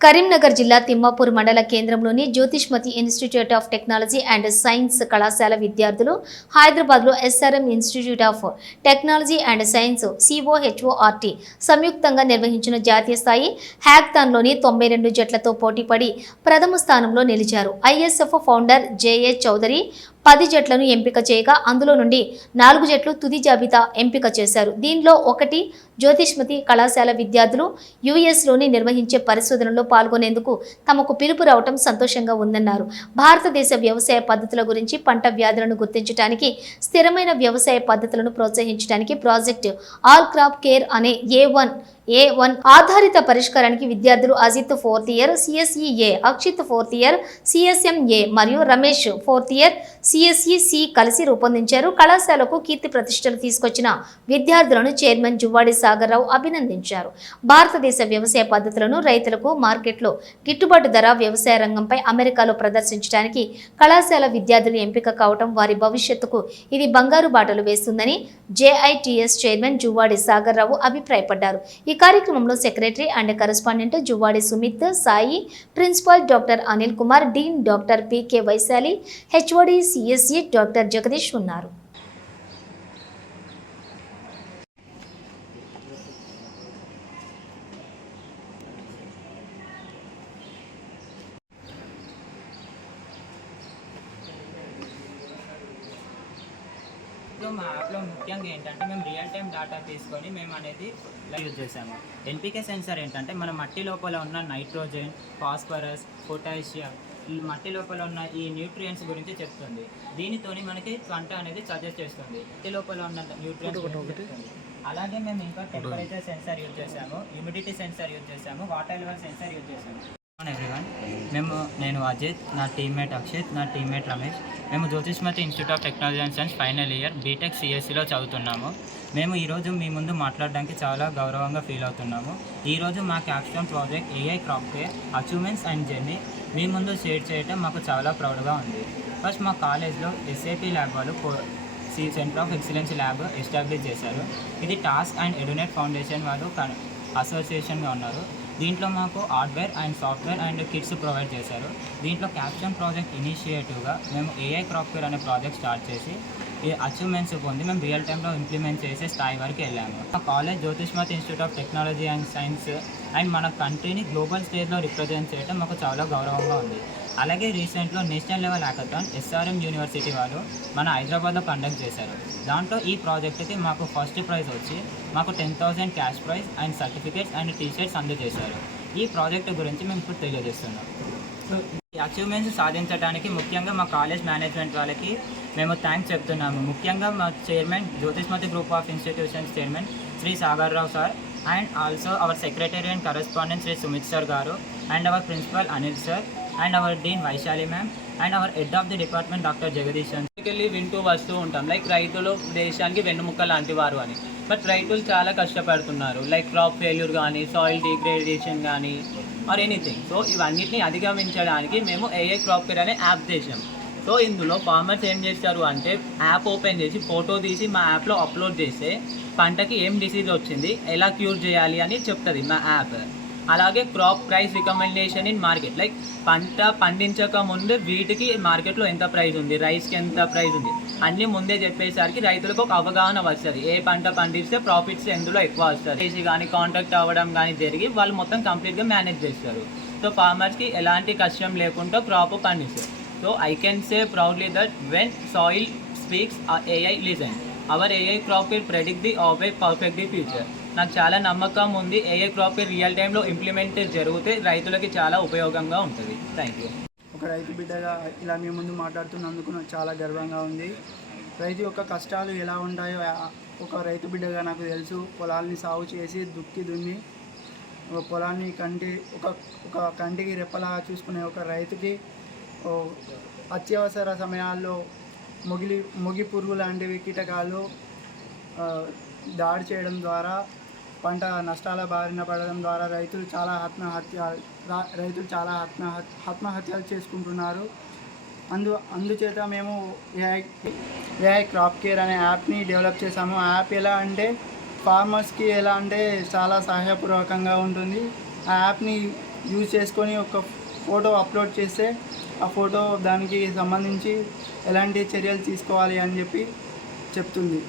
కరీంనగర్ జిల్లా తిమ్మాపూర్ మండల కేంద్రంలోని Jyothishmathi institute of technology and science కళాశాల విద్యార్థులు హైదరాబాద్లో SRM institute of technology and science COHORT సంయుక్తంగా నిర్వహించిన జాతీయ స్థాయి హ్యాక్థాన్లోని తొంభై రెండు జట్లతో పోటీపడి ప్రథమ స్థానంలో నిలిచారు. ఐఎస్ఎఫ్ ఫౌండర్ జేఏ చౌదరి పది జట్లను ఎంపిక చేయగా అందులో నుండి నాలుగు జట్లు తుది జాబితా ఎంపిక చేశారు. దీనిలో ఒకటి జ్యోతిష్మతి కళాశాల విద్యార్థులు యుఎస్లోని నిర్వహించే పరిశోధనలో పాల్గొనేందుకు తమకు పిలుపు రావటం సంతోషంగా ఉందన్నారు. భారతదేశ వ్యవసాయ పద్ధతుల గురించి పంట వ్యాధులను గుర్తించడానికి స్థిరమైన వ్యవసాయ పద్ధతులను ప్రోత్సహించడానికి ప్రాజెక్ట్ ఆల్ క్రాప్ కేర్ అనే ఏ వన్ ఏ వన్ ఆధారిత పరిష్కారానికి విద్యార్థులు Ajith fourth year CSEA Akshith fourth year CSMA మరియు రమేష్ ఫోర్త్ ఇయర్ సిఎస్ఈసి కలిసి రూపొందించారు. కళాశాలకు కీర్తి ప్రతిష్టలు తీసుకొచ్చిన విద్యార్థులను చైర్మన్ జువ్వాడి సాగర్రావు అభినందించారు. భారతదేశ వ్యవసాయ పద్ధతులను రైతులకు మార్కెట్లో గిట్టుబాటు ధర వ్యవసాయ రంగంపై అమెరికాలో ప్రదర్శించడానికి కళాశాల విద్యార్థులు ఎంపిక కావటం వారి భవిష్యత్తుకు ఇది బంగారు బాటలు వేస్తుందని జేఐటిఎస్ చైర్మన్ జువ్వాడి సాగర్రావు అభిప్రాయపడ్డారు. ఈ కార్యక్రమంలో secretary and correspondent Juvvadi Sumith Sai principal doctor Anil Kumar dean doctor PK Vaishali HOD CSE doctor Jagadish ఉన్నారు. మా యాప్లో ముఖ్యంగా ఏంటంటే మేము రియల్ టైం డేటా తీసుకొని మేము అనేది యూజ్ చేసాము ఎన్పికే సెన్సార్ ఏంటంటే మన మట్టి లోపల ఉన్న నైట్రోజన్ ఫాస్ఫరస్ పొటాషియం ఈ మట్టి లోపల ఉన్న ఈ న్యూట్రియంట్స్ గురించి చెప్తుంది. దీనితోని మనకి పంట అనేది సజెస్ట్ చేస్తుంది. మట్టి లోపల ఉన్న న్యూట్రియంట్స్ చెప్తుంది. అలాగే మేము ఇంకా టెంపరేచర్ సెన్సార్ యూజ్ చేసాము హ్యూమిడిటీ సెన్సార్ యూజ్ చేసాము వాటర్ లెవెల్ సెన్సార్ యూజ్ చేసాము ఎవ్రీవన్ మేము నేను అజిత్ నా టీమ్మేట్ అక్షిత్ నా టీమ్మేట్ రమేష్. మేము Jyothishmathi institute of technology and science final year BTech సిఎస్సిలో చదువుతున్నాము. మేము ఈరోజు మీ ముందు మాట్లాడడానికి చాలా గౌరవంగా ఫీల్ అవుతున్నాము. ఈరోజు మా capstone project AI crop care achievements and journey మీ ముందు షేర్ చేయటం మాకు చాలా ప్రౌడ్గా ఉంది. ఫస్ట్ మా కాలేజ్లో ఎస్ఏపీ ల్యాబ్ వాళ్ళు C center of excellence lab establish చేశారు. ఇది టాస్క్ అండ్ ఎడునెట్ ఫౌండేషన్ వాళ్ళు కన్- అసోసియేషన్గా ఉన్నారు. దీంట్లో మాకు hardware and software and kits provide చేశారు. దీంట్లో క్యాప్షన్ ప్రాజెక్ట్ ఇనిషియేటివ్గా మేము ఏఐ క్రాప్వేర్ అనే ప్రాజెక్ట్ స్టార్ట్ చేసి అచీవ్మెంట్స్ పొంది మేము రియల్ టైంలో ఇంప్లిమెంట్ చేసే స్థాయి వరకు వెళ్ళాము. మా college Jyothishmath institute of technology and science and మన కంట్రీని గ్లోబల్ స్టేజ్లో రిప్రజెంట్ చేయడం మాకు చాలా గౌరవంగా ఉంది. అలాగే రీసెంట్లో national level hackathon SRM university వాళ్ళు మన హైదరాబాద్లో కండక్ట్ చేశారు. దాంట్లో ఈ ప్రాజెక్ట్కి మాకు ఫస్ట్ ప్రైజ్ వచ్చి మాకు ten thousand cash prize and certificates and T-shirts అందజేశారు. ఈ ప్రాజెక్ట్ గురించి మేము ఇప్పుడు తెలియజేస్తున్నాం. అచీవ్మెంట్స్ సాధించడానికి ముఖ్యంగా మా కాలేజ్ మేనేజ్మెంట్ వాళ్ళకి మేము థ్యాంక్స్ చెప్తున్నాము. ముఖ్యంగా మా chairman Jyothishmathi group of institutions chairman Shri Sagar Rao sir and also our secretary and correspondent Shri Sumith sir garu and our principal Anil sir and our dean Vaishali ma'am and our head of the department doctor Jagadish వెళ్ళి వింటూ వస్తూ ఉంటాం. Like రైతులు దేశానికి వెన్నుముక్క లాంటి వారు అని. But రైతులు చాలా కష్టపడుతున్నారు. లైక్ క్రాప్ ఫెయిల్యూర్ కానీ సాయిల్ డిగ్రేడేషన్ కానీ ఆర్ ఎనీథింగ్ సో ఇవన్నిటిని అధిగమించడానికి మేము ఏఏ క్రాప్ కేర్ అనే యాప్ చేసాం సో ఇందులో ఫార్మర్స్ ఏం చేస్తారు అంటే యాప్ ఓపెన్ చేసి ఫోటో తీసి మా యాప్లో అప్లోడ్ చేస్తే పంటకి ఏం డిసీజ్ వచ్చింది ఎలా క్యూర్ చేయాలి అని చెప్తుంది మా యాప్ అలాగే crop price recommendation in market like పంట పండించక ముందు వీటికి మార్కెట్లో ఎంత ప్రైస్ ఉంది రైస్కి ఎంత ప్రైస్ ఉంది. అన్నీ ముందే చెప్పేసరికి రైతులకు ఒక అవగాహన వస్తుంది. ఏ పంట పండిస్తే ప్రాఫిట్స్ ఎందులో ఎక్కువ వస్తుంది? చేసి కానీ కాంటాక్ట్ అవ్వడం కానీ జరిగి వాళ్ళు మొత్తం కంప్లీట్గా మేనేజ్ చేస్తారు. సో ఫార్మర్స్కి ఎలాంటి కష్టం లేకుండా క్రాప్ పండిస్తారు. So I can say proudly that when soil speaks AI listen our AI crop will predict the of a perfect the future నాకు చాలా నమ్మకం ఉంది. ఏఐ క్రాప్ రియల్ టైంలో ఇంప్లిమెంట్ జరిగితే రైతులకి చాలా ఉపయోగంగా ఉంటుంది. థ్యాంక్ యూ ఒక రైతు బిడ్డగా ఇలా మీ ముందు మాట్లాడుతున్నందుకు నాకు చాలా గర్వంగా ఉంది. రైతు యొక్క కష్టాలు ఎలా ఉంటాయో ఒక రైతు బిడ్డగా నాకు తెలుసు. పొలాల్ని సాగు చేసి దుక్కి దున్ని ఒక పొలాన్ని కంటి ఒక ఒక కంటికి రెప్పలాగా చూసుకునే ఒక రైతుకి అత్యవసర సమయాల్లో మొగిలి మొగి పురుగు లాంటివి కీటకాలు దాడి చేయడం ద్వారా పంట నష్టాల బారిన పడడం ద్వారా రైతులు చాలా ఆత్మహత్య రైతులు చాలా ఆత్మహత్య ఆత్మహత్యలు చేసుకుంటున్నారు. అందు అందుచేత మేము ఏఐ ఏఐ క్రాప్ కేర్ అనే యాప్ని డెవలప్ చేసాము ఆ యాప్ ఎలా అంటే ఫార్మర్స్కి ఎలా అంటే చాలా సహాయపూర్వకంగా ఉంటుంది. ఆ యాప్ని యూజ్ చేసుకొని ఒక ఫోటో అప్లోడ్ చేస్తే ఆ ఫోటో దానికి సంబంధించి ఎలాంటి చర్యలు తీసుకోవాలి అని చెప్పి చెప్తుంది.